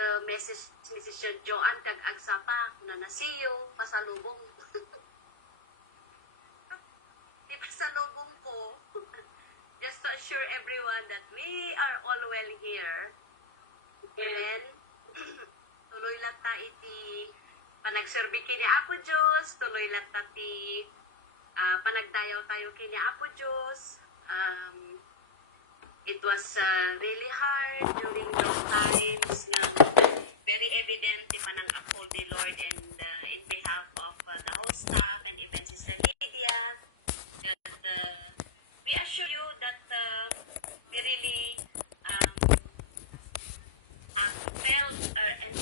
nag-message ni Sister Joanne kag agsapa na nasiyo pasalubong. Di pasalubong ko. Just to assure everyone that we are all well here. Amen. Tuloy lang ta iti panagserbi kini Apo Diyos. Tuloy lang ta ti panagdayaw tayo kini Apo Diyos. It was really hard during those times na very evident di man ang uphold the Lord and in behalf of the whole staff and even Sister Lydia that we assure you that we really felt and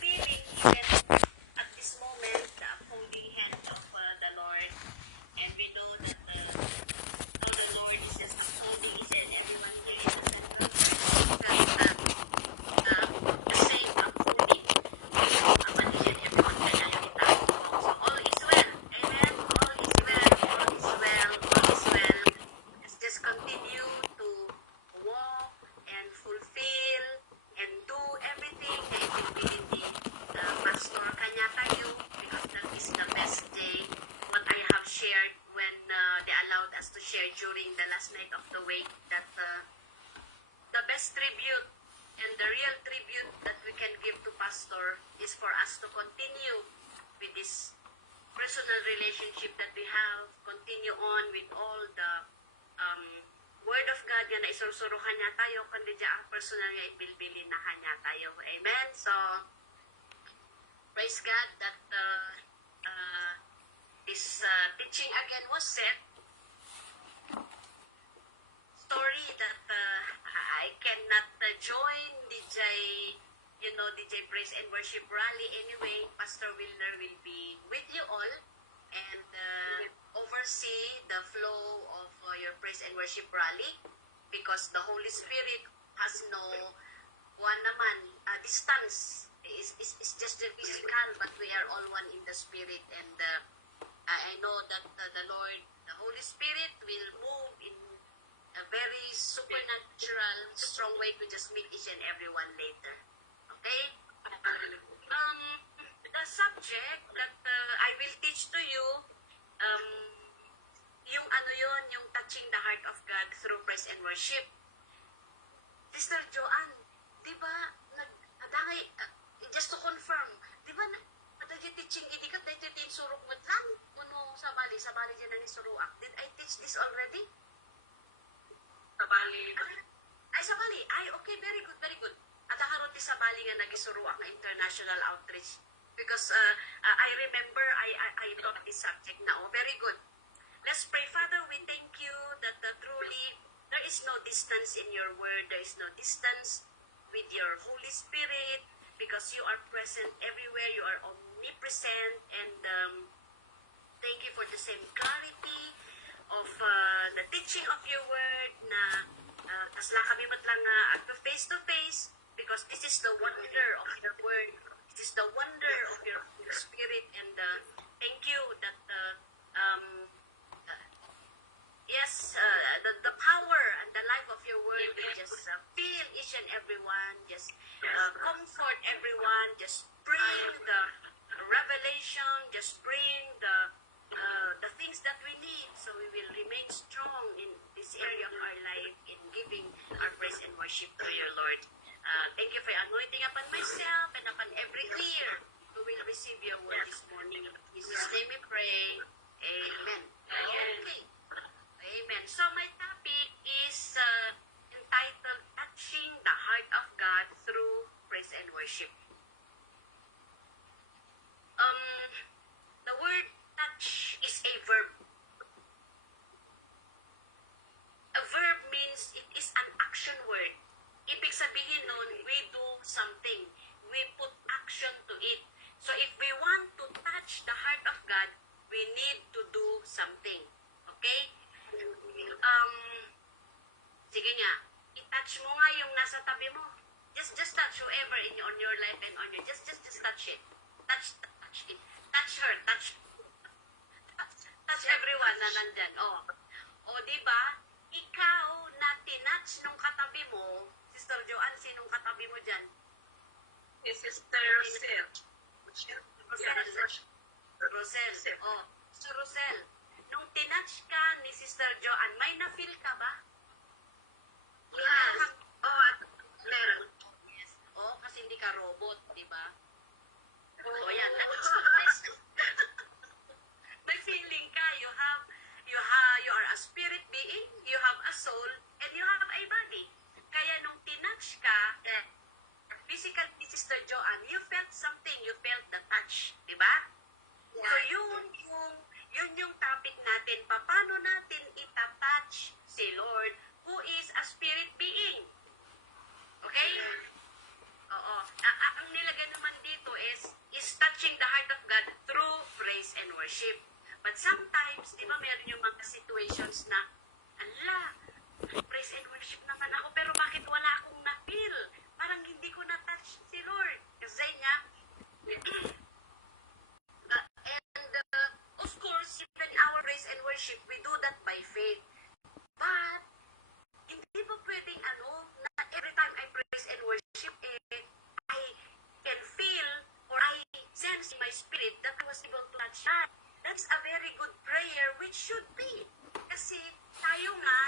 feeling even at this moment the upholding hand of the Lord, and we know that how the Lord is just upholding each and everyone here in the center the same upholding upon each and everyone kaya yung itawag ko. So all is well. Amen. All is well. All is well. All is well. Let's just continue to walk and fulfill and do everything na ipinpilin ni Pastor kanya tayo, because that is the best day what I have shared when they allowed us to share during the last night of the wake, that the best tribute and the real tribute that we can give to Pastor is for us to continue with this personal relationship that we have, continue on with all the Word of God nga na isursuruhan niya tayo, kundi dyan personal nga ibilbilin na kanya tayo. Amen? So, praise God that this teaching again was set. Story that I cannot join DJ, DJ Praise and Worship Rally. Anyway, Pastor Wilner will be with you all and oversee the flow of your praise and worship rally, because the Holy Spirit has no one naman distance. Is just the physical, but we are all one in the Spirit, and I know that the Lord, the Holy Spirit will move in a very supernatural, strong way to just meet each and everyone later. Okay? The subject that I will teach to you, yung touching the heart of God through praise and worship. Sister Joanne, di ba, just to confirm, di ba, teaching idikat, dito yung surok mo lang, sa bali dyan na ni suruak. Did I teach this already? Sa bali. Sa bali. Okay, very good, very good. At akaroon di sa bali nga nagisuruak na international outreach. Because I remember I taught this subject now. Very good. Let's pray. Father, we thank you that truly there is no distance in your word. There is no distance with your Holy Spirit, because you are present everywhere. You are omnipresent, and thank you for the same clarity of the teaching of your word na kasla kami matlang face to face, because this is the wonder of your word. This is the wonder of your Holy Spirit, and thank you that the power and the life of your word will just fill each and everyone, just comfort everyone, just bring the revelation, just bring the things that we need, so we will remain strong in this area of our life in giving our praise and worship to your Lord. Thank you for anointing upon myself and upon every ear who will receive your word this morning. In Jesus' name we pray. Amen. Okay. Amen. So my topic is entitled Touching the Heart of God Through Praise and Worship. The word touch is a verb. A verb means it is an action word. Ibig sabihin nun, we do something. We put action to it. So if we want to touch the heart of God, we need to do something. Okay? Sige nga, i-touch mo nga yung nasa tabi mo. Just touch whoever on your life and on your, just touch it. Touch it. Touch her, touch everyone na nandyan. O diba, ikaw na tinatch nung katabi mo, Sister Joanne, sinong katabi mo dyan? Joseph. Oh, Sir Rosel, nung tinatch ka ni Sister Joanne, may na-feel ka ba? Yes. Meron. Yes. Oh, kasi hindi ka robot, di ba? Oo, yan. Oo. May feeling ka, you are a spirit being, you have a soul, and you have a body. Kaya nung tinatch ka, physical ni Sister Joanne, you felt something, you felt the touch, di ba? Yeah. So yun yung topic natin, paano natin itatouch si Lord who is a spirit being. Okay? Oo. Ang nilagay naman dito is touching the heart of God through praise and worship. But sometimes, di ba, meron yung mga situations na, ala, praise and worship naman ako, pero bakit wala akong na-feel? Parang hindi ko na-touch si Lord. Kasi nga, of course, even our praise and worship, we do that by faith. But, hindi ba pwedeng na every time I praise and worship, I can feel or I sense in my spirit that I was able to touch God. That's a very good prayer, which should be. Kasi tayo nga,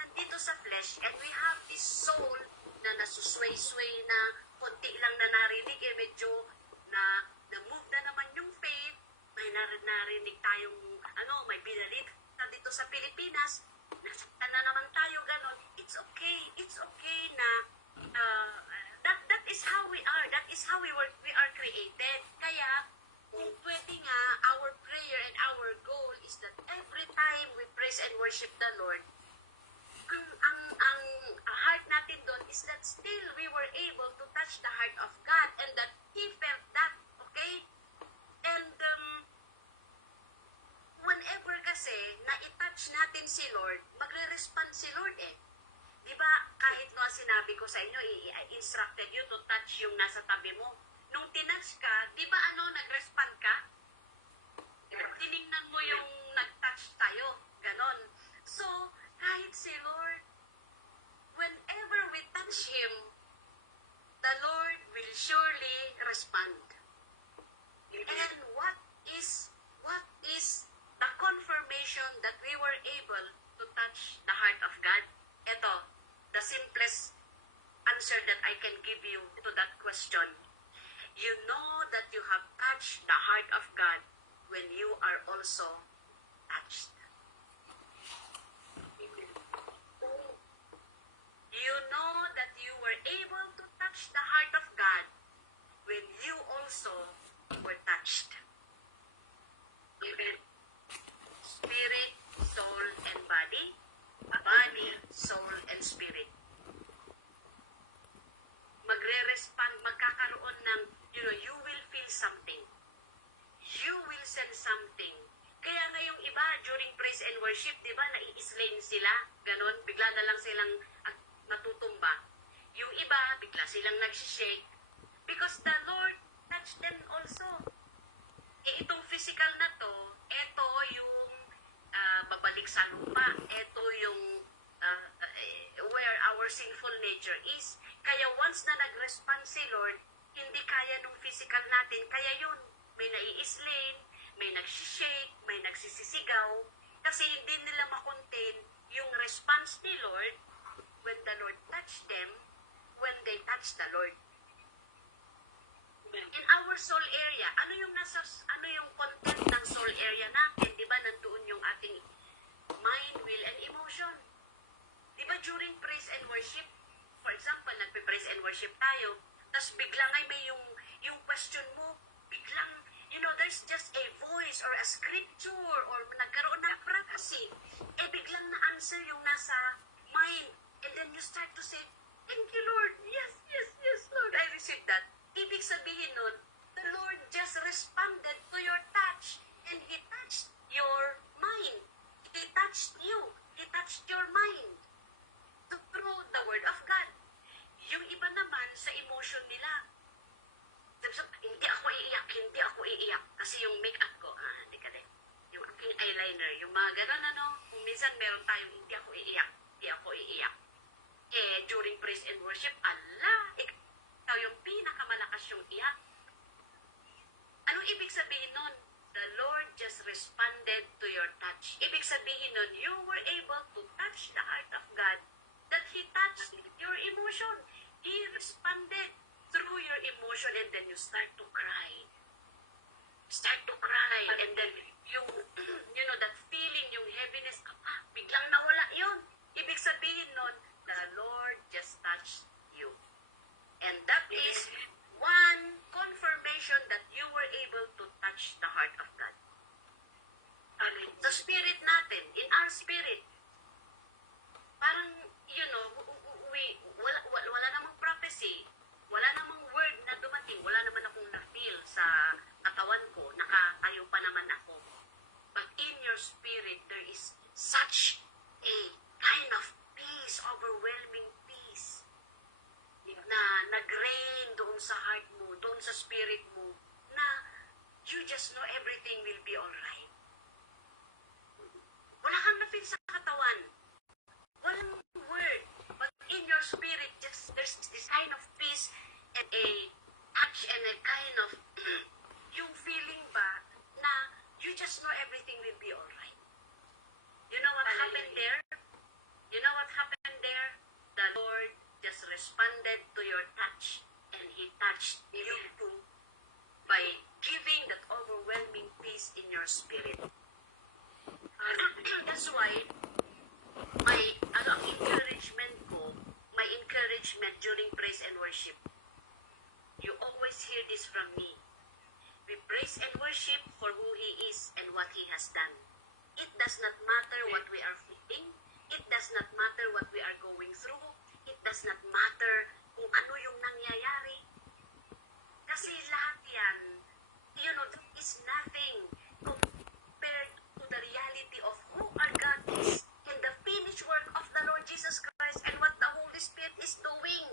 nandito sa flesh, and we have this soul na nasusway-sway na konti lang na narinig, medyo na-move na naman yung faith, may narinig tayong, may binalit dito sa Pilipinas, nasaktan na naman tayo, ganon. It's okay na, that is how we are, that is how we are created. Kaya, kung pwede nga, our prayer and our goal is that every time we praise and worship the Lord, ang heart natin doon is that still we were able to touch the heart of God and that He felt that, okay? And whenever kasi na-touch natin si Lord, magre-respond si Lord Di ba, kahit sinabi ko sa inyo, I-instructed you to touch yung nasa tabi mo. Nung tinouch ka, di ba nag-respond ka? Tiningnan mo yung nag-touch tayo. Ganon. So, kahit si Lord, whenever we touch Him, the Lord will surely respond. And what is the confirmation that we were able to touch the heart of God? Ito, the simplest answer that I can give you to that question. You know that you have touched the heart of God when you are also touched. You know that you were able to touch the heart of God when you also were touched. Spirit, soul, and body. Body, soul, and spirit. Magre-respond, magkakaroon ng, you will feel something. You will sense something. Kaya ngayong iba, during praise and worship, di ba, nai-slain sila, ganon, bigla na lang silang natutumba. Yung iba, bigla silang nagsishake. Because the Lord touched them also. Itong physical na to, ito yung babalik sa lupa. Ito yung where our sinful nature is. Kaya once na nag-respond si Lord, hindi kaya nung physical natin. Kaya yun, may nai-slain, may nagsishake, may nagsisisigaw. Kasi hindi nila makontain yung response ni Lord when the Lord touched them, when they touched the Lord. In our soul area, ano yung content ng soul area natin? Di ba nandoon yung ating mind, will, and emotion? Di ba during praise and worship, for example, nagpe-praise and worship tayo, tapos biglang ay may yung question mo, biglang, there's just a voice or a scripture or nagkaroon ng prophecy, biglang na-answer yung nasa mind, and then you start to say, thank you, Lord. Yes, Lord. I received that. Ibig sabihin nun, the Lord just responded to your touch and He touched your mind. He touched you. He touched your mind through the Word of God. Yung iba naman sa emotion nila, hindi ako iiyak kasi yung make-up ko, hindi ka din. Yung aking eyeliner, yung mga gano'n, kung minsan meron tayong hindi ako iiyak. During praise and worship, ikaw yung pinakamalakas yung iyak. Anong ibig sabihin nun? the Lord just responded to your touch. Ibig sabihin nun, you were able to touch the heart of God, that He touched your emotion. He responded through your emotion, and then you start to cry. And then yung, that feeling, yung heaviness, biglang nawala yun. Ibig sabihin nun, the Lord just touched you. And that is one confirmation that you were able to touch the heart of God. Sa spirit natin, in our spirit, parang, wala namang prophecy, wala namang word na dumating, wala naman akong na-feel sa katawan ko, nakatayo pa naman ako. But in your spirit, there is such a kind of peace, overwhelming peace, na nag-reign doon sa heart mo, doon sa spirit mo, na you just know everything will be alright. Wala kang na-feel sa katawan. Walang word. But in your spirit, just there's this kind of peace and a touch and a kind of yung feeling ba na you just know everything will be alright. You know what happened there? You know what happened there? The Lord just responded to your touch, and He touched you too by giving that overwhelming peace in your spirit. That's why my encouragement during praise and worship, you always hear this from me. We praise and worship for who He is and what He has done. It does not matter what we are feeling. It does not matter what we are going through. It does not matter kung ano yung nangyayari. Kasi lahat yan, that is nothing compared to the reality of who our God is and the finished work of the Lord Jesus Christ and what the Holy Spirit is doing.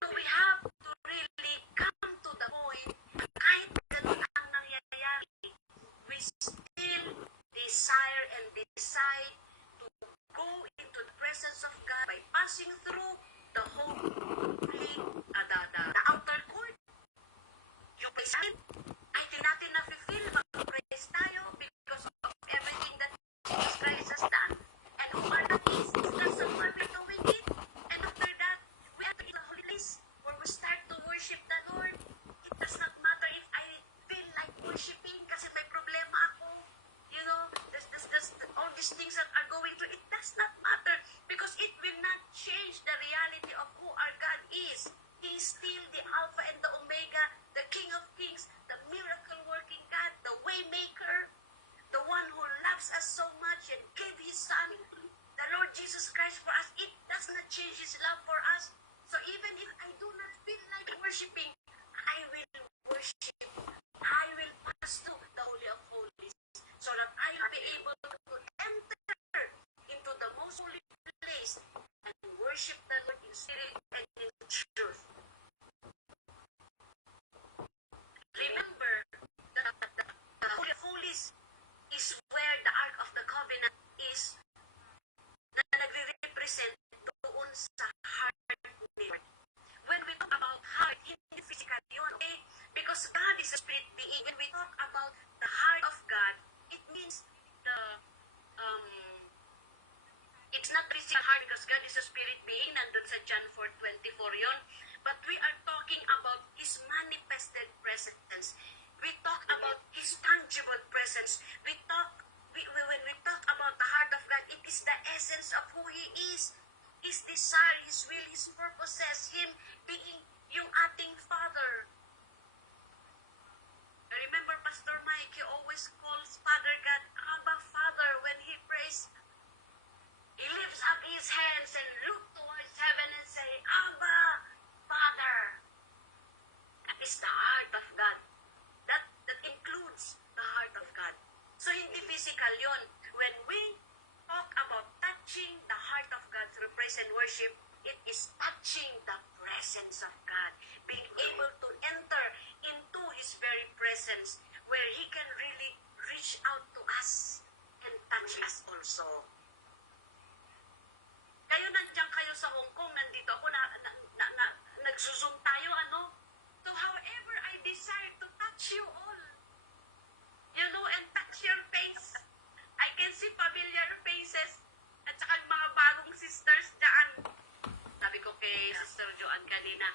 So we have to really come to the point na kahit ganun ang nangyayari, we still desire and decide to go into the presence of God by passing through the holy, the outer court. Yung paisahin, ay di natin na-feel, mag-praise tayo because of everything that Jesus Christ has done. And who are the keys? That's why we're doing it. And after that, we have to do the holy list where we start to worship the Lord. It does not matter if I feel like worshiping kasi may problema ako. All these things that are going through, it does not matter because it will not change the reality of who our God is. He is still the Alpha and the Omega, the King of Kings, the miracle-working God, the Waymaker, the one who loves us so much and gave His Son, the Lord Jesus Christ for us. It does not change His love for us. So even if I do not feel like worshiping, I will worship. I will pass through the Holy of Holies so that I will be able to enter into the most holy place and worship the Lord in spirit and in truth. Remember that the Holy of Holies is where the Ark of the Covenant is, na nagre-represent doon sa heart ni Lord. When we talk about heart, hindi physical yun, okay? Because God is a spirit being. When we talk about the heart of God, it means it's not physical heart because God is a spirit being, nandun sa John 4:24 yun. But we are talking about His manifested presence. We talk about His tangible presence. When we talk about the heart of God, it is the essence of who He is. His desire, His will, His purposes, Him being yung ating Father. I remember Pastor Mike, he always calls Father God, Abba Father, when he prays. He lifts up his hands and looks towards heaven and say, Abba Father. That is the heart of God. That includes the heart of God. So hindi physical yun. When we talk about touching the heart of God through praise and worship, it is touching the presence of God, being able to enter into His very presence where He can really reach out to us and touch us also. Kayo nandiyan kayo sa Hong Kong, nandito ako, nagsusum tayo, ano? So however I desire to touch you all, sisters dyan. Sabi ko kay Sister Joanne kanina,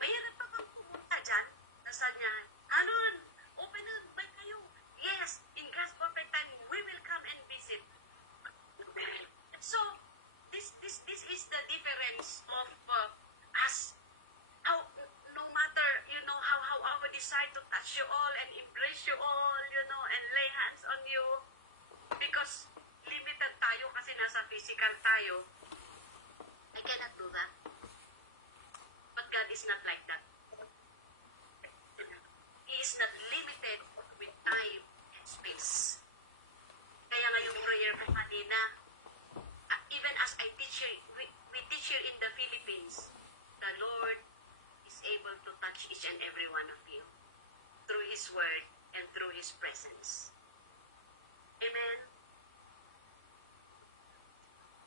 mahirap pa bang pumunta dyan? Nasaan niya, Hanon, open na ba kayo? Yes, in God's perfect time, we will come and visit. So, this is the difference of us. How, no matter, how our desire to touch you all and embrace you all, and lay hands on you. Because limited tayo kasi nasa physical tayo. I cannot do that. But God is not like that. He is not limited with time and space. Kaya nga yung prayer ko kanina, even as I teach here, we teach here in the Philippines, the Lord is able to touch each and every one of you through His Word and through His presence. Amen.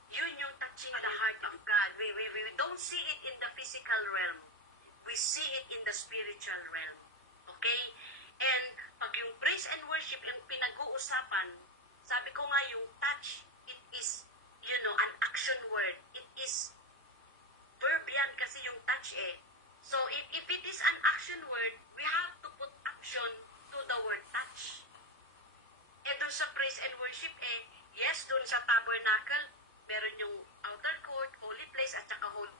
Yun yung touching the heart of God. We don't see it in the physical realm. We see it in the spiritual realm. Okay? And pag yung praise and worship yung pinag-uusapan, sabi ko nga yung touch, it is, an action word. It is verb yan kasi yung touch eh. So if it is an action word, we have to put action to the word touch. Eh dun sa praise and worship yes, dun sa tabernacle, meron yung outer court, holy place, at saka holy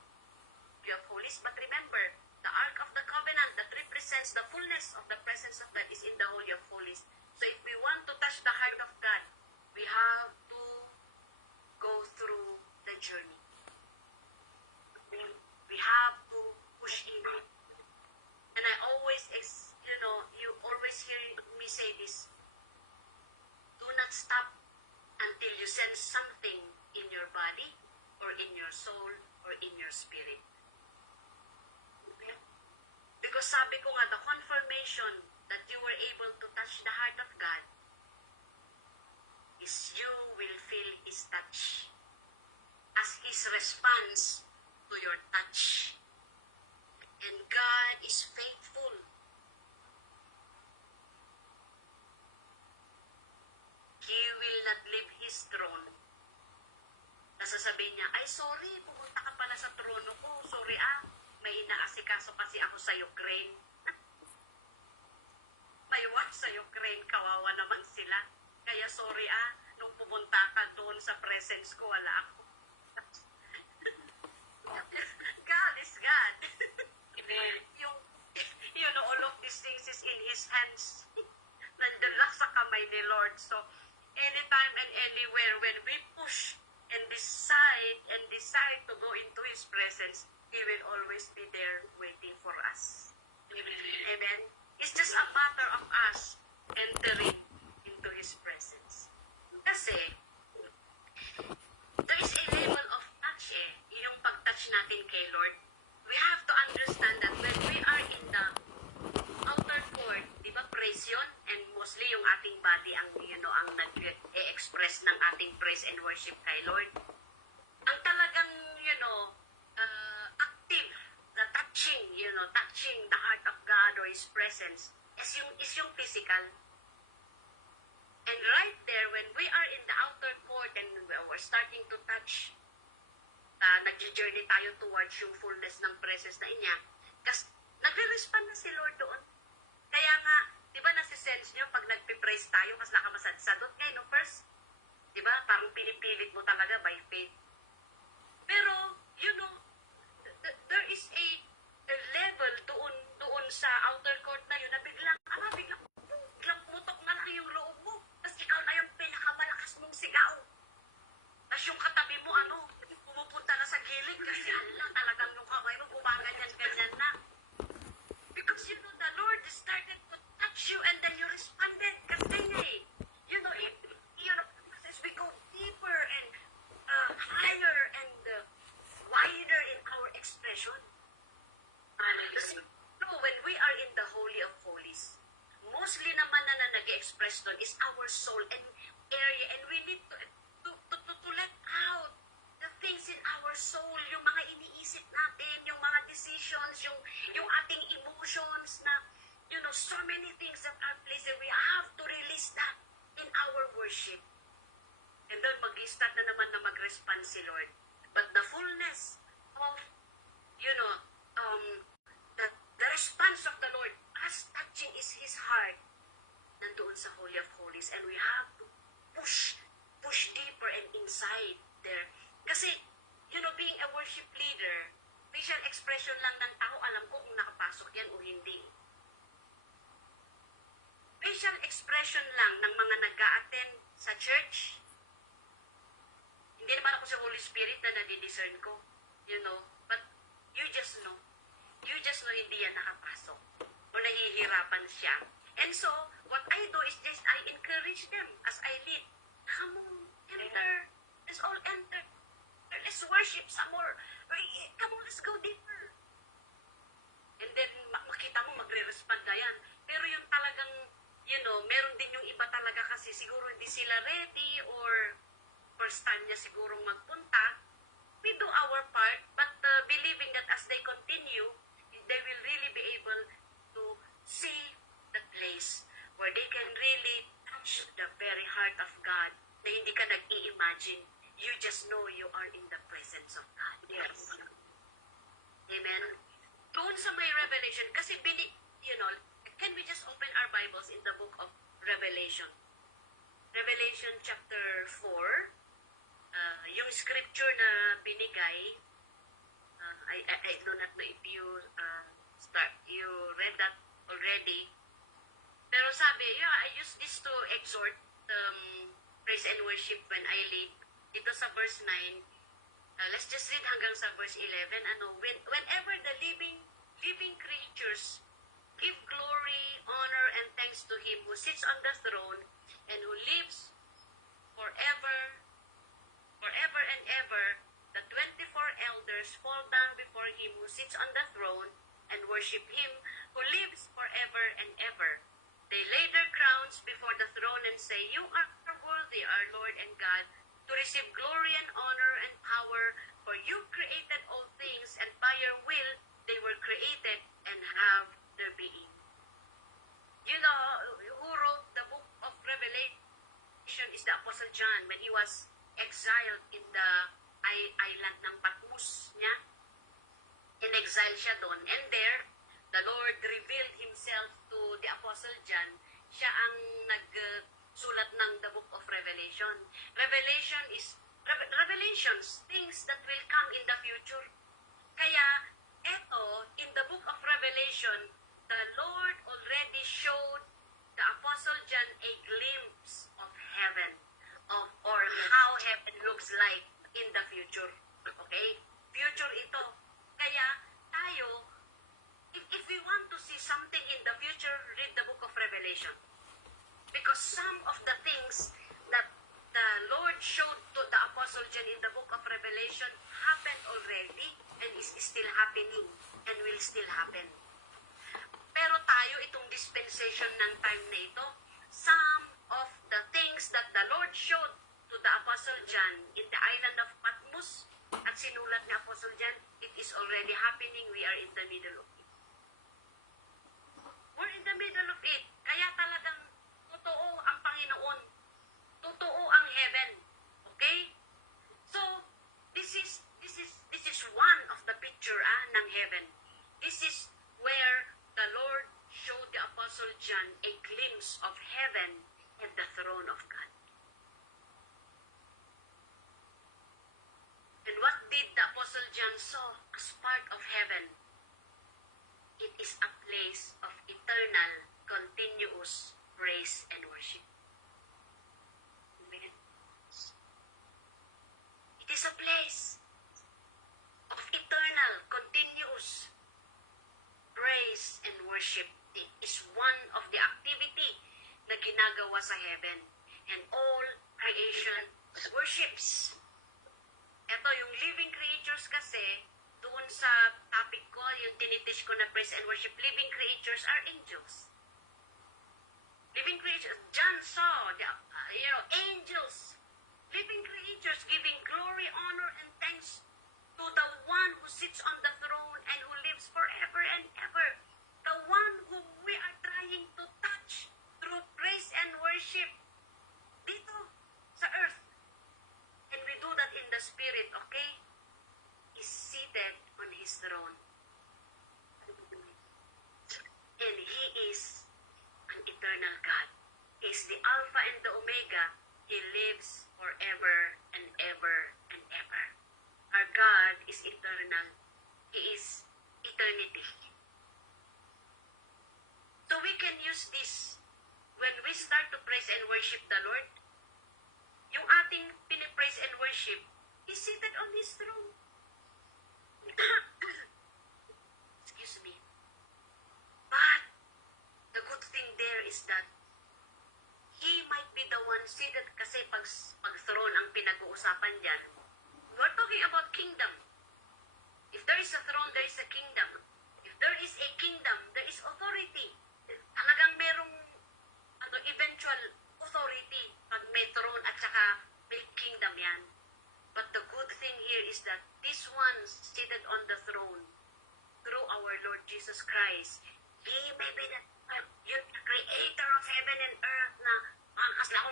of holies. But remember, the Ark of the Covenant that represents the fullness of the presence of God is in the Holy of Holies. So if we want to touch the heart of God, we have to go through the journey. We have to push in. And I always, you always hear me say this, do not stop until you sense something in your body or in your soul or in your spirit. Because sabi ko nga, the confirmation that you were able to touch the heart of God is you will feel His touch as His response to your touch. And God is faithful. He will not leave His throne. Nasasabihin niya, ay sorry, pumunta ka pala sa trono ko. Sorry may inaasikaso kasi ako sa Ukraine. May war sa Ukraine, kawawa naman sila. Kaya sorry nung pumunta ka doon sa presence ko, wala ako. God is God. All of these things is in His hands. Nandun lang sa kamay ni Lord. So, anytime and anywhere, when we push and decide to go into His presence, He will always be there waiting for us. Amen? It's just a matter of us entering into His presence. Kasi, there is a level of touch yung pag-touch natin kay Lord. We have to understand that when we are in the outer court, di ba praise yun? And mostly yung ating body ang nag-express ng ating praise and worship kay Lord. Ang talagang, active, the touching the heart of God or His presence is yung physical. And right there, when we are in the outer court and we're starting to touch, nag-journey tayo towards yung fullness ng presence na niya, kasi nagre-respond na si Lord doon. Kaya nga, di ba nasi-sense nyo pag nagpipraise tayo, mas nakamasadsadot ngayon, no, first? Di ba? Parang pinipilit mo talaga by faith. Pero, there is a level doon sa outer court na yun na biglang pumutok na lang yung loob mo. Tapos ikaw na yung pinakamalakas mong sigaw. Tapos yung katabi mo, pumupunta na sa gilid kasi talagang yung kamay mo, gumaganyan-ganyan na. Because, the Lord started to touch you and then you responded. Kasi as we go deeper and higher and wider in our expression. So, when we are in the Holy of Holies, mostly naman na nag-express doon is our soul and area, and we need to let out the things in our soul, yung mga iniisip natin, yung mga decisions, yung ating emotions na, so many things that are placed, and we have to release that in our worship. And then mag-start na naman na mag-respond si Lord. But outside there. Kasi, being a worship leader, facial expression lang ng tao, alam ko kung nakapasok yan o hindi. Facial expression lang ng mga nag-a-attend sa church. Hindi naman ako sa Holy Spirit na nadidiscern ko. But you just know. You just know hindi yan nakapasok. O nahihirapan siya. And so, what I do is just I encourage them as I lead. Come on, enter. Let's all enter. Let's worship some more. Come on, let's go deeper. And then, makita mo, magre-respond na yan. Pero yung talagang, meron din yung iba talaga kasi siguro hindi sila ready or first time niya sigurong magpunta. We do our part, but believing that as they continue, they will really be able to see the place where they can really touch the very heart of God na hindi ka nag-i-imagine. You just know you are in the presence of God. Yes. Amen? Doon sa may Revelation, kasi can we just open our Bibles in the book of Revelation? Revelation chapter 4, yung scripture na binigay, I do not know if you you read that already. Pero sabi, I use this to exhort praise and worship when I lead. Dito sa verse 9, let's just read hanggang sa verse 11. Whenever the living creatures give glory, honor, and thanks to Him who sits on the throne and who lives forever and ever, the 24 elders fall down before Him who sits on the throne and worship Him who lives forever and ever. They lay their crowns before the throne and say, You are worthy, our Lord and God, to receive glory and honor and power, for you created all things, and by your will they were created and have their being. Who wrote the book of Revelation is the Apostle John when he was exiled in the island ng Patmos niya. In exile siya doon. And there, the Lord revealed Himself to the Apostle John. Siya ang nagsulat ng the book of Revelation. Revelations, things that will come in the future. Kaya, in the book of Revelation, the Lord already showed the Apostle John a glimpse of heaven, or how heaven looks like in the future. Okay? Future ito. Kaya, tayo, if we want to see something in the future, read the book of Revelation. Because some of the things that the Lord showed to the Apostle John in the book of Revelation happened already and is still happening and will still happen. Pero tayo, itong dispensation ng time na ito, some of the things that the Lord showed to the Apostle John in the island of Patmos, at sinulat ni Apostle John, it is already happening. We are in the middle of it. We're in the middle of it. Kaya talagang totoo ang Panginoon. Totoo ang heaven. Okay? So, this is one of the picture ng heaven. This is where the Lord showed the Apostle John a glimpse of heaven and the throne of God. And what did the Apostle John saw as part of heaven? It is a place of eternal, continuous praise and worship. Amen. It is a place of eternal, continuous praise and worship. It is one of the activity na ginagawa sa heaven. And all creation worships. Ito, yung living creatures kasi, doon sa topic ko, yung tinitish ko na praise and worship, living creatures are angels. Living creatures, John saw, angels, living creatures giving glory, honor, and thanks to the one who sits on the throne and who lives forever and ever. The one whom we are trying to touch through praise and worship dito sa earth. And we do that in the Spirit, okay? Is seated on His throne. And He is an eternal God. He is the Alpha and the Omega. He lives forever and ever. God is eternal. He is eternity. So we can use this when we start to praise and worship the Lord. Yung ating pinipraise and worship, He's seated on His throne. Excuse me. But the good thing there is that He might be the one seated kasi pag throne ang pinag-uusapan dyan. We're talking about kingdom. If there is a throne, there is a kingdom. If there is a kingdom, there is authority. Talagang merong eventual authority pag may throne at saka may kingdom yan. But the good thing here is that this one seated on the throne through our Lord Jesus Christ, He may be the creator of heaven and earth na kasi ako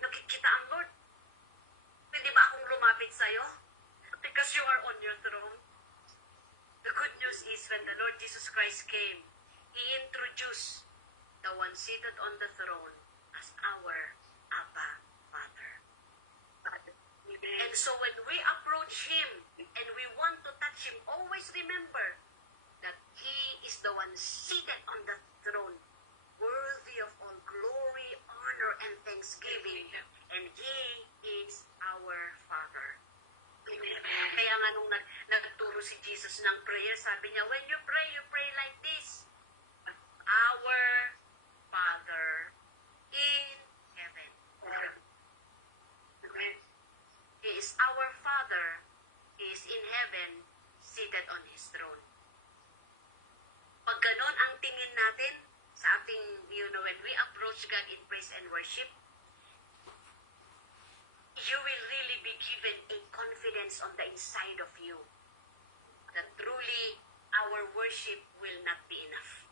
nakikita ang Lord. Pwede ba akong lumapit sa'yo? Because you are on your throne. The good news is when the Lord Jesus Christ came, He introduced the one seated on the throne as our Abba Father. And so when we approach Him and we want to touch Him, always remember that He is the one seated on the throne, worthy of all glory, honor, and thanksgiving. And He is our Father. Kaya nga nung nagturo si Jesus ng prayer, sabi niya, when you pray like this, our Father in heaven. He is our Father. He is in heaven, seated on His throne. Pag ganon ang tingin natin sa ating, when we approach God in praise and worship, you will really be given a confidence on the inside of you that truly our worship will not be enough.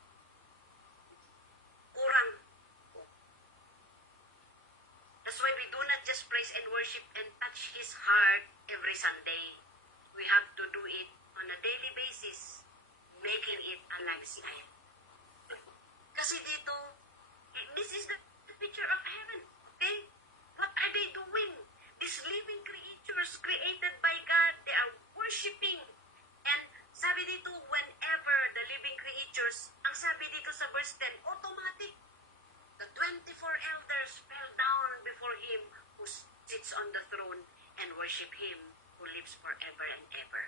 Kurang. That's why we do not just praise and worship and touch His heart every Sunday. We have to do it on a daily basis, making it a lifestyle. Kasi dito, this is the picture of heaven. Okay? What are they doing? These living creatures created by God, they are worshiping. And sabi dito, whenever the living creatures, ang sabi dito sa verse 10, automatic. The 24 elders fell down before Him who sits on the throne and worship Him who lives forever and ever.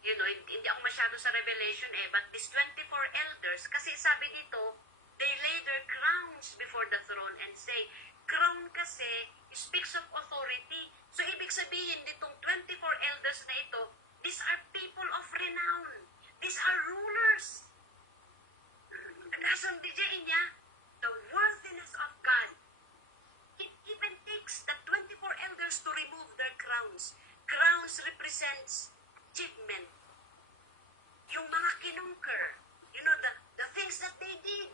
Hindi ako masyado sa Revelation but these 24 elders, kasi sabi dito, they lay their crowns before the throne and say, crown kasi speaks of authority. So, ibig sabihin ditong 24 elders na ito, these are people of renown. These are rulers. Kasang diyan niya, the worthiness of God. It even takes the 24 elders to remove their crowns. Crowns represents achievement. Yung mga kinungker, the things that they did.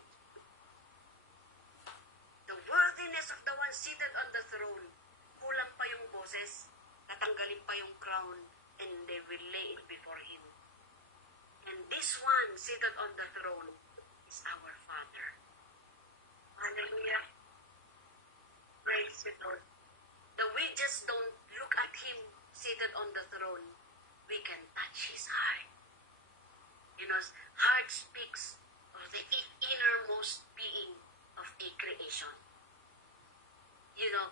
The worthiness of the one seated on the throne. Kulang pa yung boses, tatanggalin pa yung crown, and they will lay it before Him. And this one seated on the throne is our Father. Hallelujah. Praise the Lord. That we just don't look at Him seated on the throne. We can touch His heart. Heart speaks of the innermost being of a creation.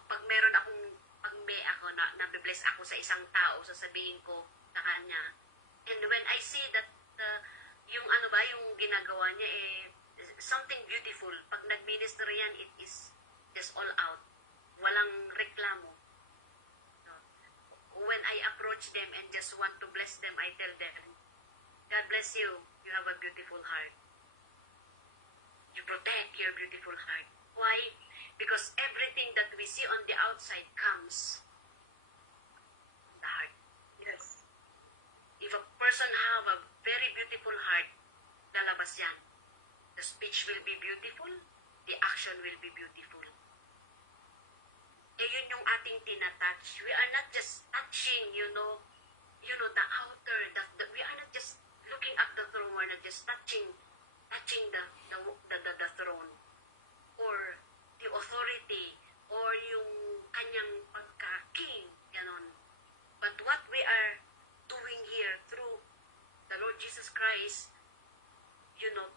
Pag may ako nabibless ako sa isang tao, sasabihin ko sa kanya. And when I see that, yung ginagawa niya something beautiful. Pag nag-minister yan, it is just all out. Walang reklamo. When I approach them and just want to bless them, I tell them, God bless you. You have a beautiful heart. You protect your beautiful heart. Why? Because everything that we see on the outside comes from the heart. Yes. If a person have a very beautiful heart, lalabas yan. The speech will be beautiful, the action will be beautiful. Yun yung ating tinatouch. We are not just touching, the outer, we are not just looking at the throne, we're not just touching the throne, or the authority, or yung kanyang pagka-king, ganon. But what we are Christ,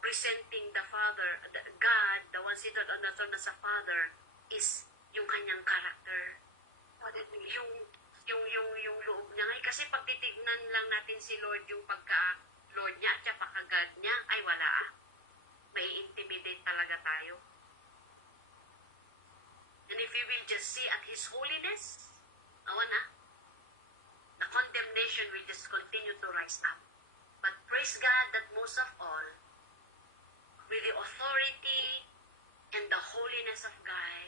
presenting the Father, God, the one seated on the throne as a Father, is yung kanyang character. Yung loob niya. Ngay, kasi pag titignan lang natin si Lord, yung pagka-Lord niya at saka pagka-God niya, ay wala. May intimidate talaga tayo. And if you will just see at His holiness, awa na, the condemnation will just continue to rise up. But praise God that most of all, with the authority and the holiness of God,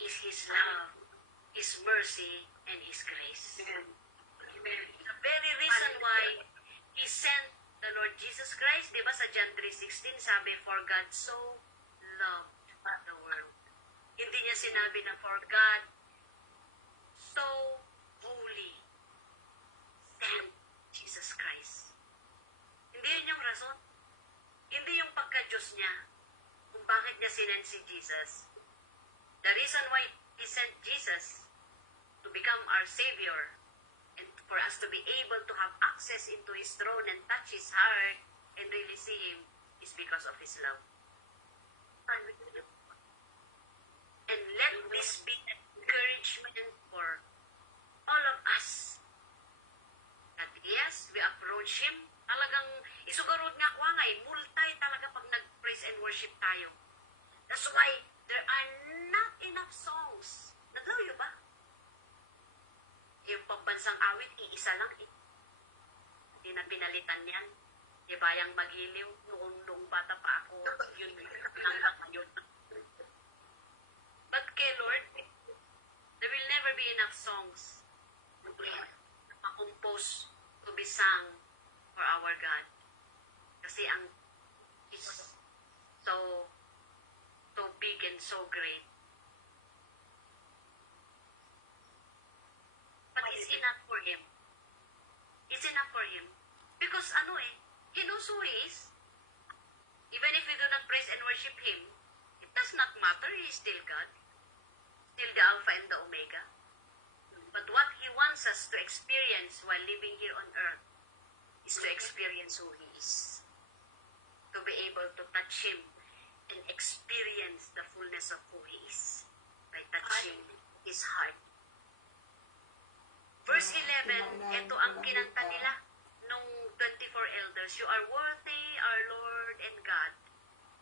is His love, His mercy, and His grace. The very reason why He sent the Lord Jesus Christ, di ba sa John 3:16, sabi, for God so loved the world. Hindi niya sinabi na for God so holy sent Jesus Christ. Hindi yun yung rason. Hindi yung pagka-Diyos niya kung bakit niya sinend si Jesus. The reason why He sent Jesus to become our Savior and for us to be able to have access into His throne and touch His heart and really see Him is because of His love. And let this be an encouragement for all of us. That yes, we approach Him. Talagang isugarod nga ko ngay, multay talaga pag nag-praise and worship tayo. That's why there are not enough songs. Naglaw ba? Yung pambansang awit, iisa lang eh. Hindi na pinalitan yan. Di ba yung Magiliw, nung bata pa ako, yun lang ngayon. But kay Lord, there will never be enough songs to compose, to be sung for our God. Kasi it's so big and so great. But it's enough for Him. It's enough for Him. Because He knows who He is. Even if we do not praise and worship Him, it does not matter. He is still God. Still the Alpha and the Omega. But what He wants us to experience while living here on earth is to experience who He is. To be able to touch Him and experience the fullness of who He is by touching His heart. Verse 11, ito ang kinanta nila nung 24 elders. You are worthy, our Lord and God,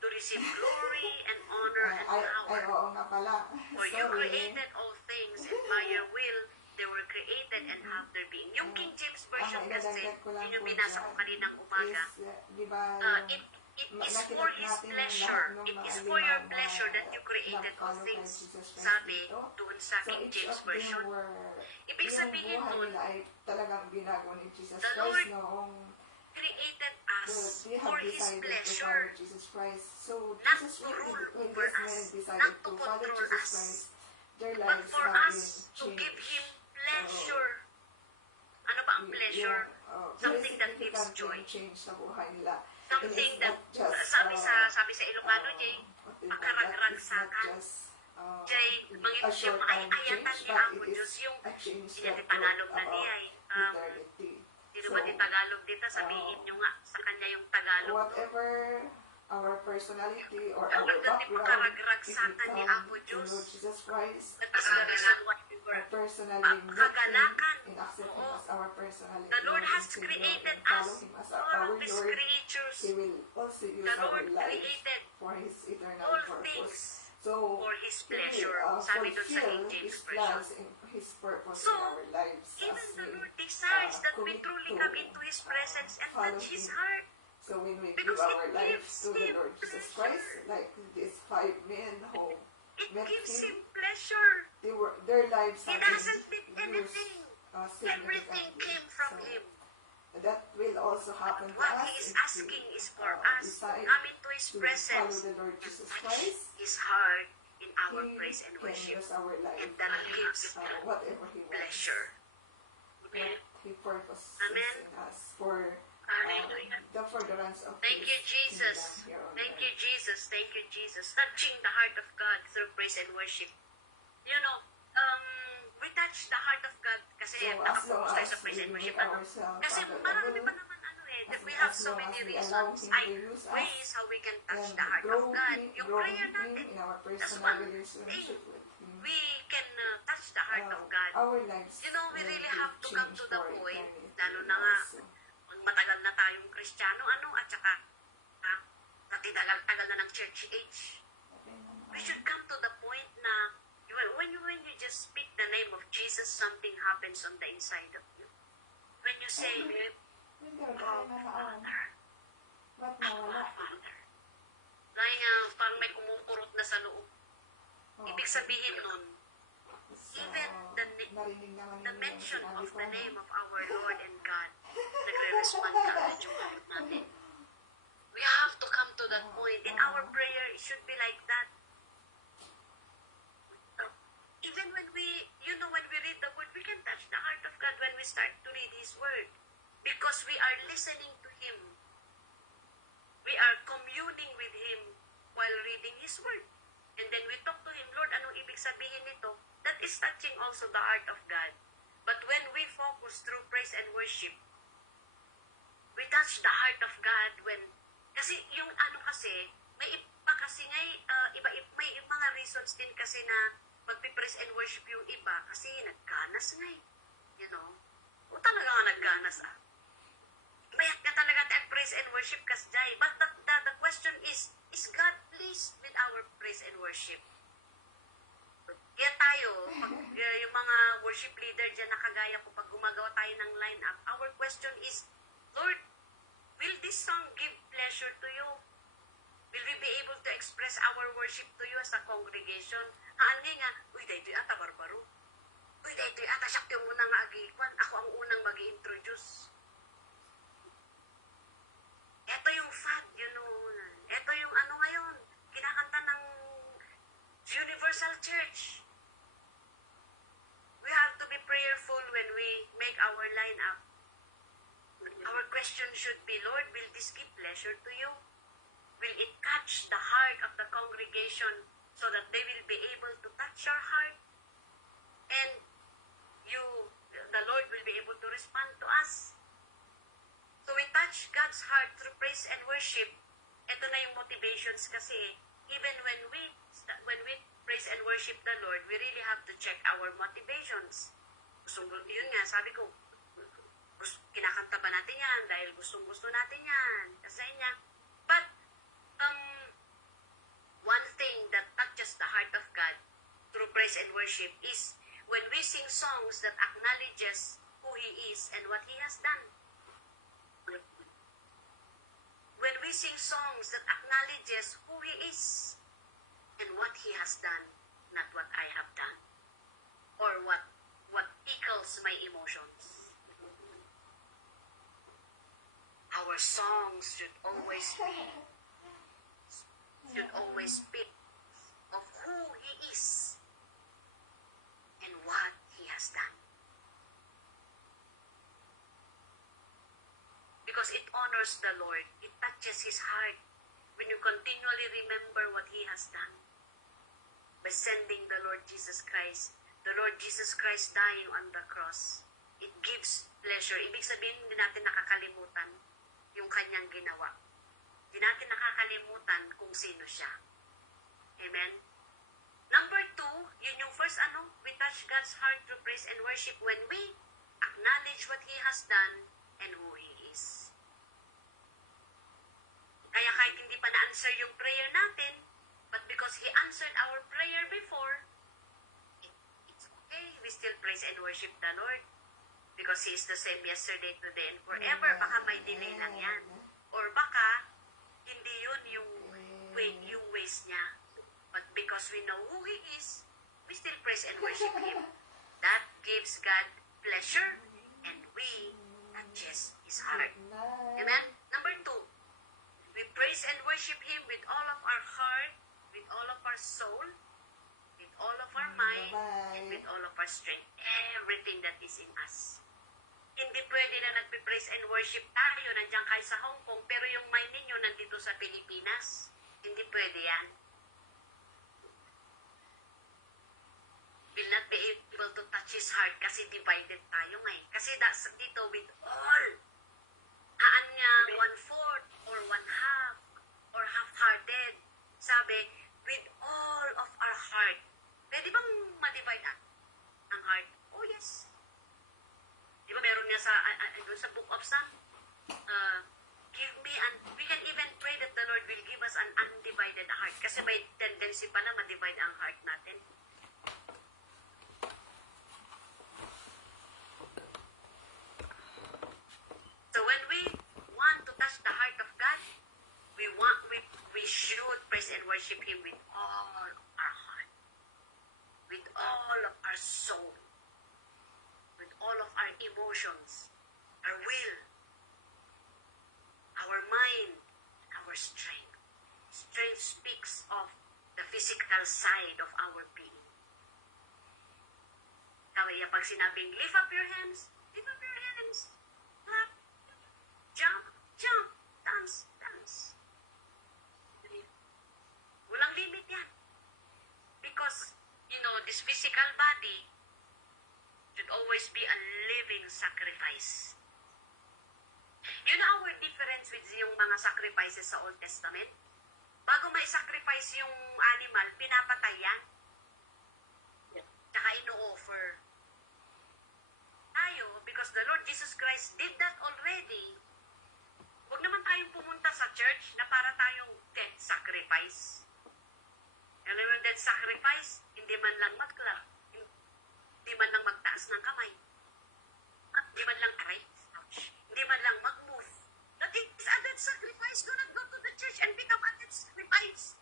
to receive glory and honor and power. Oo nga pala. For you created all things, and by your will they were created and have their being. Yung King James Version kasi, yun yung binasa ko kaninang umaga, it is for His pleasure. It is for your pleasure that you created all things. Sabi doon sa King James Version. Ibig sabihin nun, talagang ginagawa ni Jesus the Christ Lord noong created us they for have His decided to pleasure. follow Jesus Christ. So Not Jesus to rule when over these men us, decided not to to follow control Jesus us, Christ, their but lives for have been us to give changed. Him pleasure. Ano ba ang pleasure? Something that gives joy. Change sa buhay nila. Something that, sabi sa Ilocano, Jay, makarag-ragsakan. Jay, mangit siya maayayatan ni Apo Diyos yung Tagalog na niya eh. Sino ba di Tagalog dito? Sabihin nyo nga sa kanya yung Tagalog. Whatever our personality or Ang our ganda ni background, if we makarag-ragsakan ni come Apo to Diyos. know Jesus Christ, That is the reason why we were personally meet Him kagalakan. and accept Him Oo. as our personality. The Lord has and created follow us, Him as all our of His Lord. creatures. He will also use The our Lord lives created for His eternal all purpose. things So, for His He will pleasure. Sabi doon sa King fulfill James His Version. plans and His purpose So, in our lives even as the we Lord desires that we commit truly to, come into His presence and follow touch His Him. heart. So when we Because give it our lives gives to the Him Lord Jesus pleasure. Christ, like these 5 men who It met gives Him, Him pleasure. their lives He have doesn't need been used anything. Everything significantly. came from So, Him. that will also happen to What us He is if asking we is for us to decide come into His to follow presence the Lord and Jesus touch Christ. His heart in our He praise and can worship. use our life, And that gives whatever He wants, pleasure. what He purposes Amen. in us for the furtherance of Thank His you, Jesus. kingdom here on Thank earth. you, Jesus. Thank you, Jesus. Touching the heart of God through praise and worship. You know, we touch the heart of God kasi So, as long nakapokus tayo as sa praise we and worship. make ourselves Kasi available marami pa naman marriage, we have as so long many as we allow reasons, Him to use ways us, how we can touch and the heart of God. Yung grow prayer in Him natin, in our that's personal one thing. relationship with Him. We can touch the heart of God. Our lives You know, we will really be have to come changed to the for point, eternity lalo na nga, also. matagal na tayong Kristiyano, at saka, natitagal-tagal na ng church age. We should come to the point na, when you just speak the name of Jesus, something happens on the inside of you. When you say, Father, Ba't nawala? Father. Dahil nga, parang may kumukurot na sa loob. Ibig sabihin nun, even narinig naman the ninyo yung mention sinabi of ko, the no? name of our Lord and God, nagre-respond ka agad yung heart natin. We have to come to that point. In our prayer, it should be like that. Even when when we read the Word, we can touch the heart of God when we start to read His Word. Because we are listening to Him. We are communing with Him while reading His Word. And then we talk to Him, Lord, anong ibig sabihin nito? That is touching also the heart of God. But when we focus through praise and worship, we touch the heart of God kasi yung may iba kasi may mga reasons din kasi na magpipraise and worship yung iba kasi nagganas o talaga nga nagganas mayat ka talaga tayo praise and worship kasi jay, but the question is God pleased with our praise and worship? Kaya tayo, pag yung mga worship leader dyan na kagaya ko, pag gumagawa tayo ng line-up, our question is, Lord, will this song give pleasure to you? Will we be able to express our worship to you as a congregation? Nga, uy, dahito ata barbaro. Uy, dahito ata siya yung unang agikwan. Ako ang unang mag-i-introduce. Ito yung fad, Ito yung ngayon, kinakanta ng Universal Church. We have to be prayerful when we make our line-up. Our question should be, Lord, will this give pleasure to you? Will it catch the heart of the congregation so that they will be able to touch your heart? And the Lord will be able to respond to us. So we touch God's heart through praise and worship. Ito na yung motivations kasi. Even when we praise and worship the Lord, we really have to check our motivations. Yun nga, sabi ko, kinakanta ba natin yan dahil gustong-gusto natin yan kasi niya. But one thing that touches the heart of God through praise and worship is when we sing songs that acknowledges who He is and what He has done. When we sing songs that acknowledges who He is and what He has done, not what I have done or what tickles my emotions. Our songs should always speak of who He is and what He has done. Because it honors the Lord. It touches His heart when you continually remember what He has done by sending the Lord Jesus Christ. The Lord Jesus Christ dying on the cross. It gives pleasure. Ibig sabihin, hindi natin nakakalimutan yung Kanyang ginawa. Hindi natin nakakalimutan kung sino siya. Amen? Number 2, yun yung first we touch God's heart through praise and worship when we acknowledge what He has done and who He is. Kaya kahit hindi pa na-answer yung prayer natin, but because He answered our prayer before, it's okay. We still praise and worship the Lord because He is the same yesterday, today, and forever. Baka may delay lang yan. Or baka, hindi yun yung ways niya. But because we know who He is, we still praise and worship Him. That gives God pleasure and we touches His heart. Amen? Number 2, we praise and worship Him with all of our heart, with all of our soul, with all of our mind, and with all of our strength. Everything that is in us. Hindi pwede na nagpe-praise and worship tayo, nandiyan kayo sa Hong Kong, pero yung mind ninyo nandito sa Pilipinas. Hindi pwede yan. Will not be able to touch His heart kasi divided tayo ngayon. Kasi dito with all. Nga niya one-fourth or one-half or half-hearted. Sabi, with all of our heart. Pwede bang ma-divide ang heart? Oh, yes. Di ba meron niya doon sa Book of Psalm? Give me, and we can even pray that the Lord will give us an undivided heart. Kasi may tendency pala ma-divide ang heart natin. So when we want to touch the heart of God, we should praise and worship Him with all of our heart, with all of our soul, with all of our emotions, our will, our mind, our strength. Strength speaks of the physical side of our being. Kaya pag sinabing, lift up your hands, clap, jump, jump, dance, dance. Walang limit yan. Because, this physical body should always be a living sacrifice. You know our difference with yung mga sacrifices sa Old Testament? Bago may sacrifice yung animal, pinapatay yan. Tsaka ino-offer. Tayo, because the Lord Jesus Christ did that already, huwag naman tayong pumunta sa church na para tayong death sacrifice. Alam mo yung death sacrifice, hindi man lang mag-clap, hindi man lang magtaas ng kamay, hindi man lang cry, hindi man lang mag-move. That is a death sacrifice. Do not go to the church and become a death sacrifice.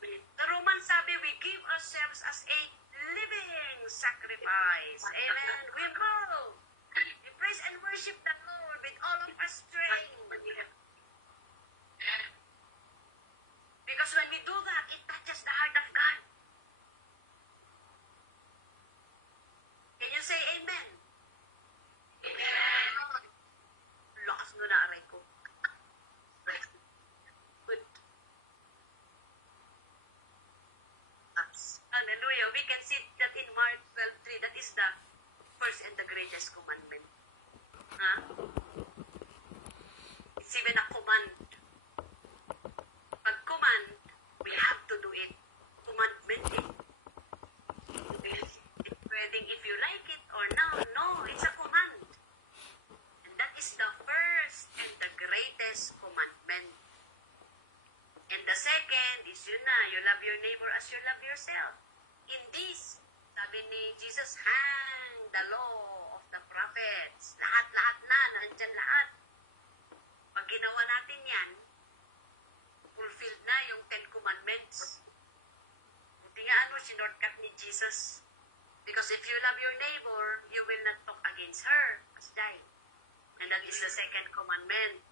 The Romans sabi, we give ourselves as a living sacrifice. Amen. We bow. We praise and worship the Lord with all of our strength. Because when we do that, it touches the heart of God. Can you say amen? Amen. Lakas mo na aray ko. Good. Hallelujah. We can see that in Mark 12:3. That is the first and the greatest commandment. It's even a command. Pag command, we have to do it. Commandment eh. It's pwedeng if you like it or no. No, it's a command. And that is the first and the greatest commandment. And the second is yun na, you love your neighbor as you love yourself. In this, sabi ni Jesus, hang the law of the prophets. Lahat-lahat na, nandyan lahat. Pag ginawa natin yan, fulfilled na yung 10 Commandments. Hindi nga sinortcut ni Jesus. Because if you love your neighbor, you will not talk against her. And that is the second commandment.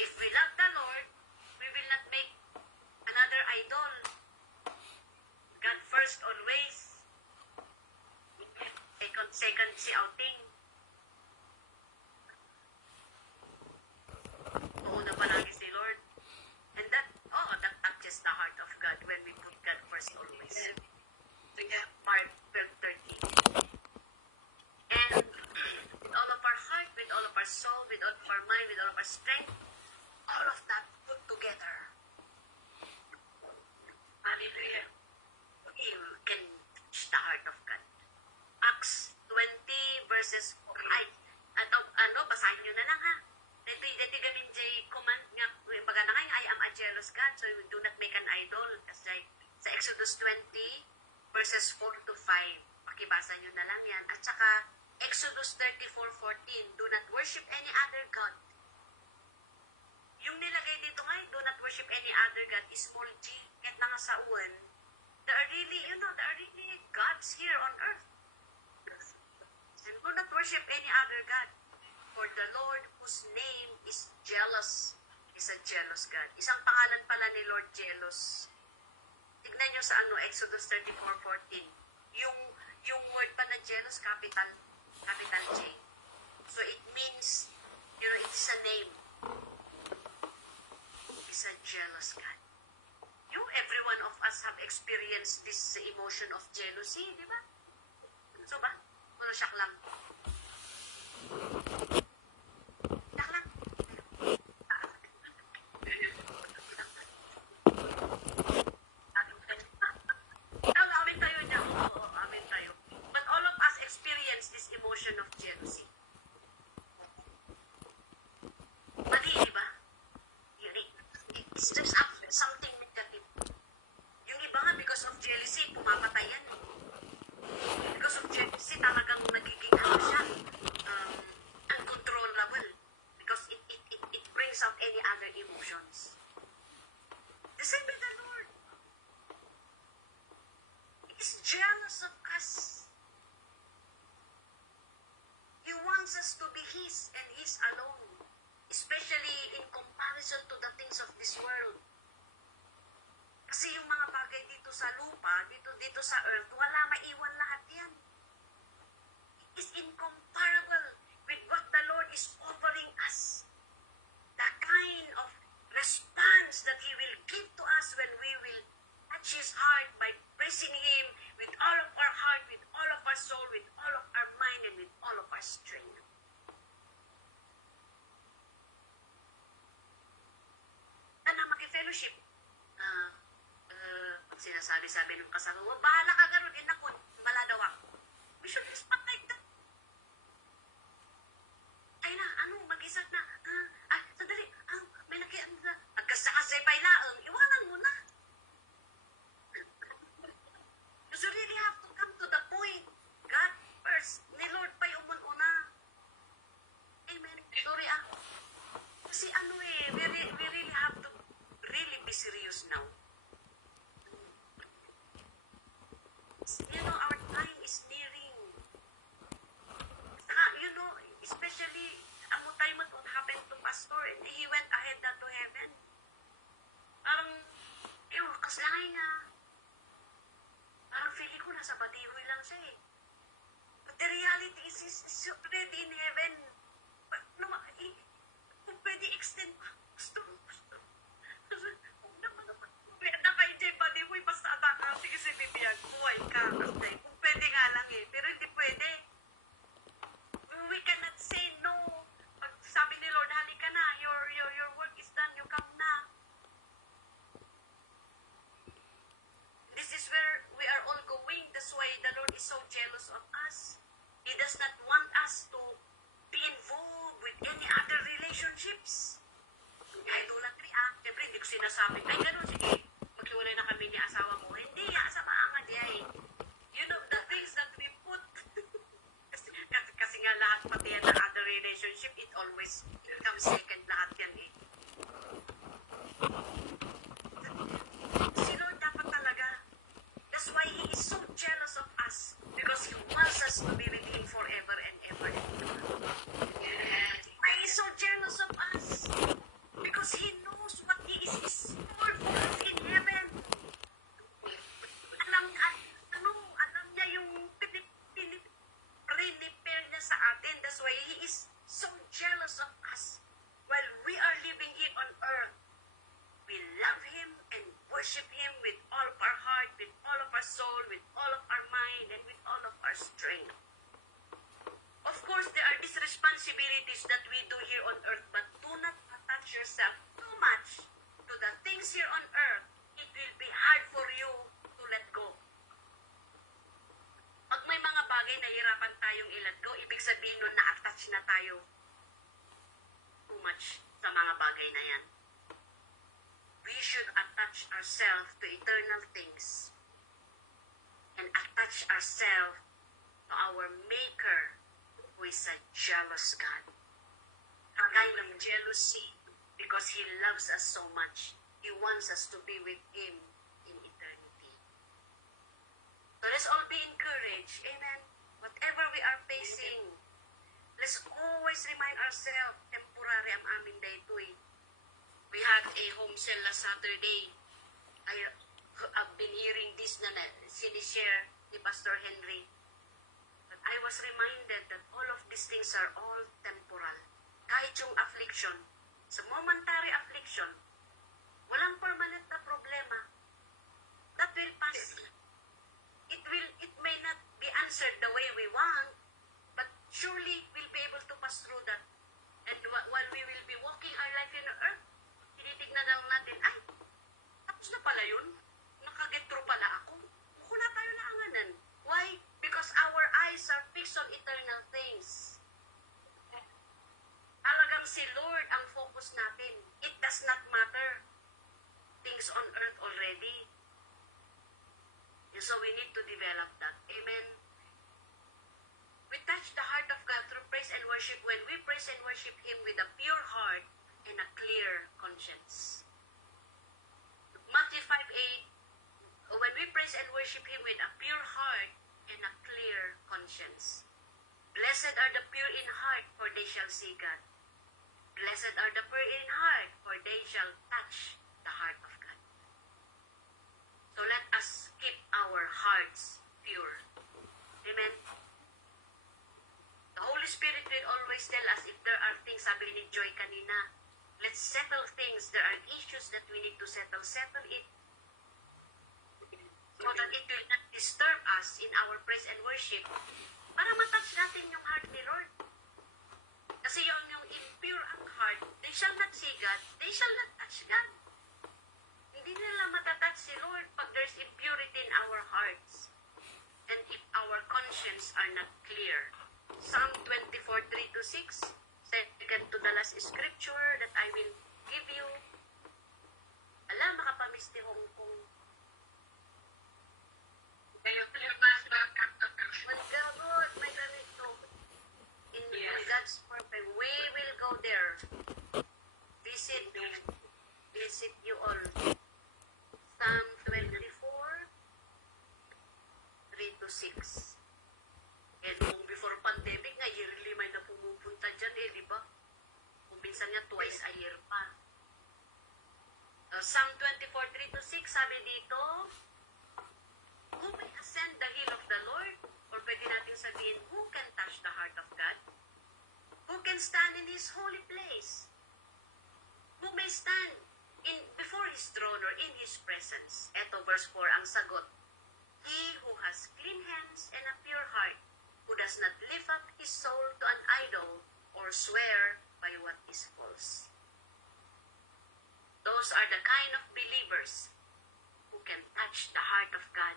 If we love the Lord, we will not make another idol. God first always. Second si outing. Una palagi si Lord. And that touches the heart of God when we put God first always. Mark 12:13. And with all of our heart, with all of our soul, with all of our mind, with all of our strength, all of that put together. Hallelujah. You can touch the heart of God. Acts 20 verses 4. Basahin nyo na lang ha. Dito gamin jay command nga, baga na kayo, I am a jealous God, so do not make an idol. Kasi sa Exodus 20 verses 4 to 5. Pakibasa nyo na lang yan. At saka, Exodus 34:14, do not worship any other God. Yung nilagay dito nga, do not worship any other God, is small g, kahit na nga sa uwan, there are really gods here on earth. And do not worship any other God. For the Lord, whose name is jealous, is a jealous God. Isang pangalan pala ni Lord, jealous. Tignan nyo sa Exodus 34:14. Yung word pa na jealous, capital J. So it means, it's a name. It's a jealous God. Every one of us have experienced this emotion of jealousy, di ba? So ba? Siyak lang. something negative. Yung iba nga, because of jealousy, pumapatayan. Because of jealousy, talagang nagiging ano siya, uncontrollable. Because it brings out any other emotions. The same with the Lord. He is jealous of us. He wants us to be His and His alone. Especially in comparison to the things of this world. Kasi yung mga bagay dito sa lupa, dito sa earth, wala maiwan lahat yan. It is incomparable with what the Lord is offering us. The kind of response that He will give to us when we will touch His heart by praising Him with all of our heart, with all of our soul, with all of our mind, and with all of our strength. Na maki-fellowship, pag sinasabi-sabi ng kasama, bahala ka gano'n, inakon, maladaw ako. We should respect like that. Ay na, mag-isa na, sandali, may nakian na, nagkasakasay pa ilaang, iwanan mo na. You really have to come to the point. God first, ni Lord pa'y umun-una. Amen. Sorry kasi we really have to really be serious now. Our time is nearing. Especially, amutay mo what happened to Pastor, and he went ahead na to heaven. Kaslangay nga. Parang feeling ko nasa batihoy lang siya eh. But the reality is, he's already in heaven. But, kung pwede extend, gusto. Kung naman, pwede kayo dyan, batihoy, basta ataka, sige si Bibian, buhay ka, kasi kung pwede nga lang eh, pero hindi pwede. We cannot say no. Pag sabi ni Lord, halika na, your work is done, you come na. This is where we are all going. That's why the Lord is so jealous of us. He does not want us to be involved with any other relationships. Idolatry, siyempre hindi ko sinasabi, ay ganun, sige, maghiwalay na kami ni asawa mo. Hindi, sa maanga di ay. The things that we put, kasi nga lahat pati yan ng other relationship, it comes second lahat yan eh. Si Lord dapat talaga, that's why He is so jealous of us, because He wants us to be with Him forever and ever and ever. Why He is so jealous of us? Because He knows what He is stored for us in heaven. Alam niya yung prepare niya sa atin. That's why He is so jealous of us. While we are living here on earth, we love Him and worship Him with all of our heart, with all of our soul, with all of our mind, and with all of our strength. Of course, there are these responsibilities that we do here on earth, but do not attach yourself too much to the things here on earth. It will be hard for you to let go. Pag may mga bagay na hirapan tayong i-let go, ibig sabihin nun na-attach na tayo too much sa mga bagay na yan. We should attach ourselves to eternal things and attach ourselves to our Maker, who is a jealous God. A kind of jealousy because He loves us so much. He wants us to be with Him in eternity. So let's all be encouraged. Amen. Whatever we are facing, let's always remind ourselves, temporary ang amin daytoy. We had a home sale last Saturday. I've been hearing this na sinishare ni Pastor Henry. But I was reminded that all of these things are all temporal. Kahit yung affliction, sa momentary affliction, walang permanent na problema. That will pass. It may not be answered the way we want, but surely we'll be able to pass through that. And while we will be walking our life in the earth, tinitignan lang natin, ay, tapos na pala yun. Nakaget through pala ako. Buko na tayo na anganan. Why? Because our eyes are fixed on eternal things. Talagang si Lord ang focus natin. It does not matter things on earth already. And so we need to develop that. Amen. We touch the heart of God through praise and worship when we praise and worship Him with a pure heart and a clear conscience. Matthew 5:8, when we praise and worship Him with a pure heart and a clear conscience. Blessed are the pure in heart, for they shall see God. Blessed are the pure in heart, for they shall touch the heart of God. So let us keep our hearts pure. Amen. The Holy Spirit will always tell us if there are things, sabi ni Joy kanina, let's settle things. There are issues that we need to settle. Settle it. So that it will not disturb us in our praise and worship. Para matouch natin yung heart ni Lord. Kasi yung impure ang heart, they shall not see God, they shall not touch God. Hindi nila matatouch si Lord pag there's impurity in our hearts. And if our conscience are not clear. Psalm 24:3-6, second to the last scripture that I will give you. Alam, makapamiss ni Hong Kong. Magkabot, may ganito. In God's purpose, we will go there. Visit you all. Psalm 24:3-6. And kung before pandemic nga, yearly may na pumupunta dyan di ba? Kung minsan nga twice a year pa. Psalm 24:3-6, sabi dito, who may ascend the hill of the Lord? Or pwede natin sabihin, who can touch the heart of God? Who can stand in His holy place? Who may stand before His throne or in His presence? Eto verse 4 ang sagot. He who has clean hands and a pure heart, who does not lift up his soul to an idol or swear by what is false. Those are the kind of believers who can touch the heart of God.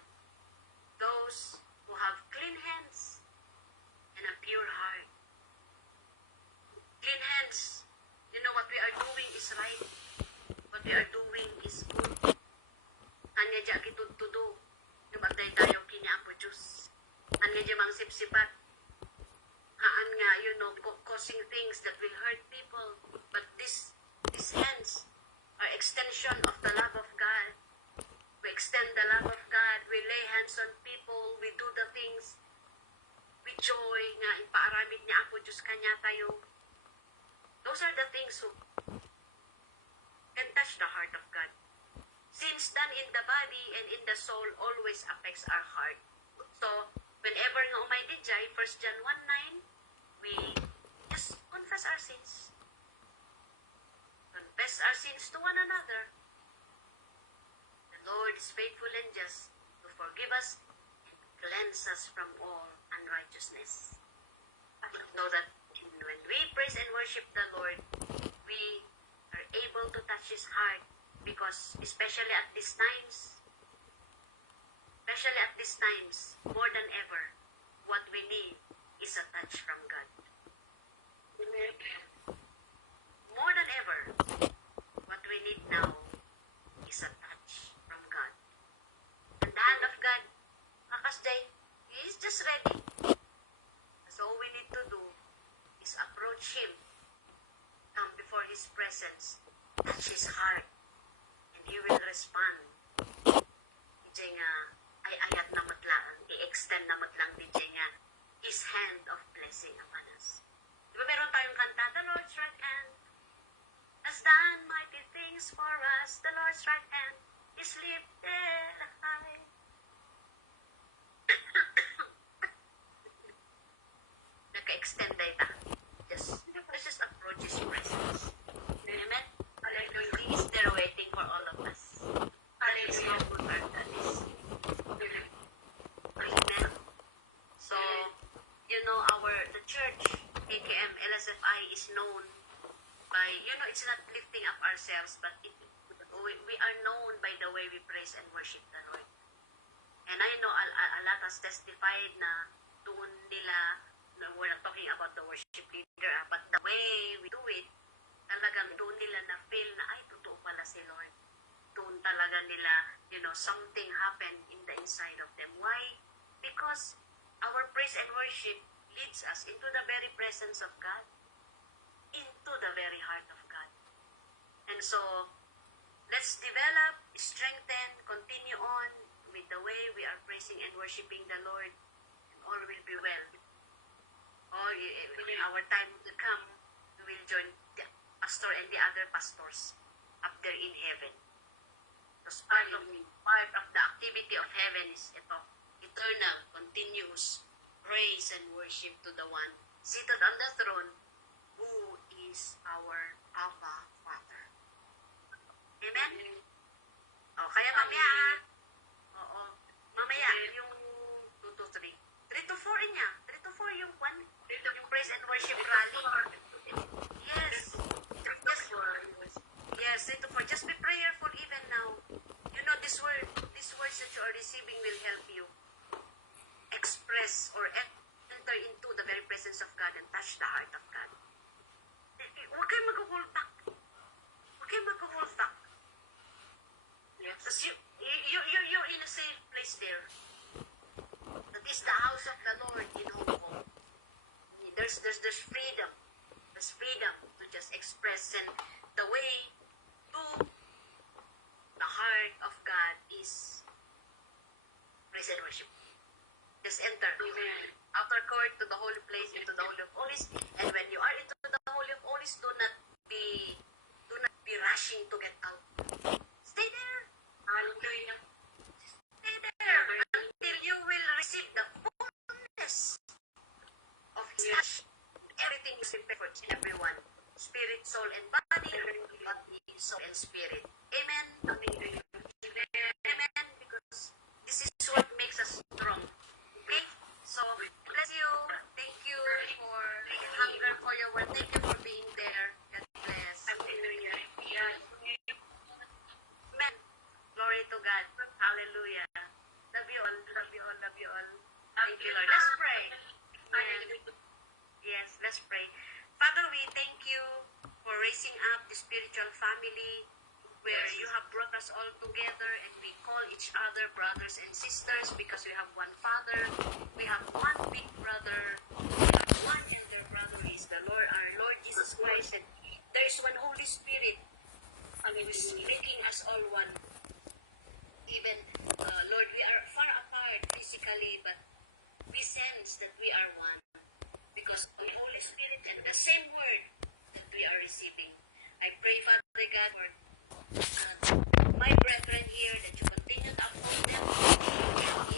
Those who have clean hands and a pure heart. Clean hands, you know what we are doing is right. What we are doing is good. Anya dya kitudtudo, lumatay tayo kiniapo Diyos. Anya dya mang sipsipat. Haan nga, causing things that will hurt people. But these hands are extension of the love of God. We extend the love of God. We lay hands on people. We do the things with joy nga ipaaramid niya ako Diyos kanya tayo. Those are the things who can touch the heart of God. Sins done in the body and in the soul always affects our heart. So, whenever nga umaydid jay, 1 John 1:9, we just confess our sins. Confess our sins to one another. The Lord is faithful and just to forgive us and cleanse us from all unrighteousness. Know that when we praise and worship the Lord, we are able to touch His heart because especially at these times, more than ever, what we need is a touch from God. More than ever, what we need now is a touch from God. And the hand of God, kakasday, He is just ready. So all we need to do is approach Him, come before His presence, touch His heart, and He will respond. DJ nga, ay ayat na matlang, i-extend na matlang DJ nga, His hand of blessing upon us. Diba meron tayong kanta, the Lord's right hand has done mighty things for us. The Lord's right hand is lifted high. Naka-extend tayo ta. Let's just approach His presence. Amen? Hallelujah. He is there waiting for all of us. That is how good our God is. Amen? So, the church, AKM, LSFI, is known by, it's not lifting up ourselves, but we are known by the way we praise and worship the Lord. And I know a lot has testified na doon nila, we're not talking about the worship leader, but the way we do it, talagang doon nila na feel na, ay, totoo pala si Lord. doon talaga nila, something happened in the inside of them. Why? Because our praise and worship leads us into the very presence of God, into the very heart of God. And so, let's develop, strengthen, continue on with the way we are praising and worshiping the Lord, and all will be well. Our time will come, we will join the pastor and the other pastors up there in heaven. Because part of the activity of heaven is ito, eternal, continuous praise and worship to the one seated on the throne, who is our Abba Father. Amen? Kaya mamaya, mamaya, yung 2 to 3. 3 to 4 niya. 3 to 4 yung yung praise and worship rally. Yes. Yes, 3 to 4. Just be prayerful even now. These words that you are receiving will help you express or enter into the very presence of God and touch the heart of God. Huwag kayo mag-hold back. Huwag kayo mag-hold back. Yes. Because you're in a safe place there. That is the house of the Lord in Hong Kong. There's freedom. There's freedom to just express, and the way to the heart of God is praise and worship. Just enter. Outer court to the holy place, into the Holy of Holies. And when you are into the Holy of Holies, do not be rushing to get out. Stay there. Hallelujah. Stay there until you will receive the fullness of His touch. Everything is prepared for everyone. Spirit, soul, and body, body, soul, and spirit. Amen. Amen. Amen. Because this is what makes us strong. Okay? So, bless you. Thank you for hunger for your word. Thank you for being there. God bless. Hallelujah. Yes. Amen. Glory to God. Hallelujah. Love you all. Love you all. Love you all. Thank you, Lord. Let's pray. Amen. Yes, let's pray. Father, we thank you for raising up the spiritual family where you have brought us all together, and we call each other brothers and sisters because we have one Father, we have one big brother, we have one elder brother, who is the Lord, our Lord Jesus Christ, and there is one Holy Spirit who is making us all one. Even, Lord, we are far apart physically, but we sense that we are one because of the Holy Spirit and the same word that we are receiving. I pray, Father God, for my brethren here, that you continue to uphold them.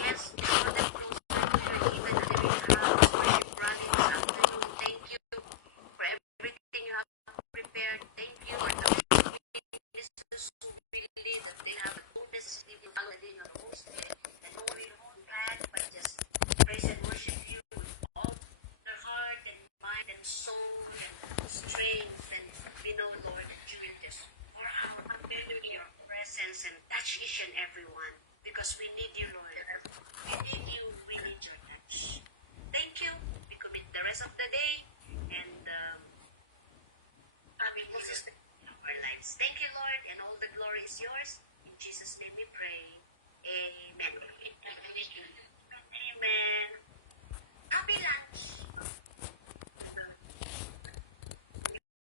Yes, draw them closer to you, even at the very crowds, worship rally this afternoon. Thank you for everything you have prepared. Thank you for the ministers who believe that they have the fullness in your Holy Spirit, and no one will hold back, but just praise and worship you with all their heart and mind and soul and strength. And we know, Lord, that you will just pour out your presence and touch each and every one, because we need you, Lord. We need you. We need your touch. Thank you. We commit the rest of the day, and this is our lives. Thank you, Lord, and all the glory is yours. In Jesus' name we pray. Amen. Amen.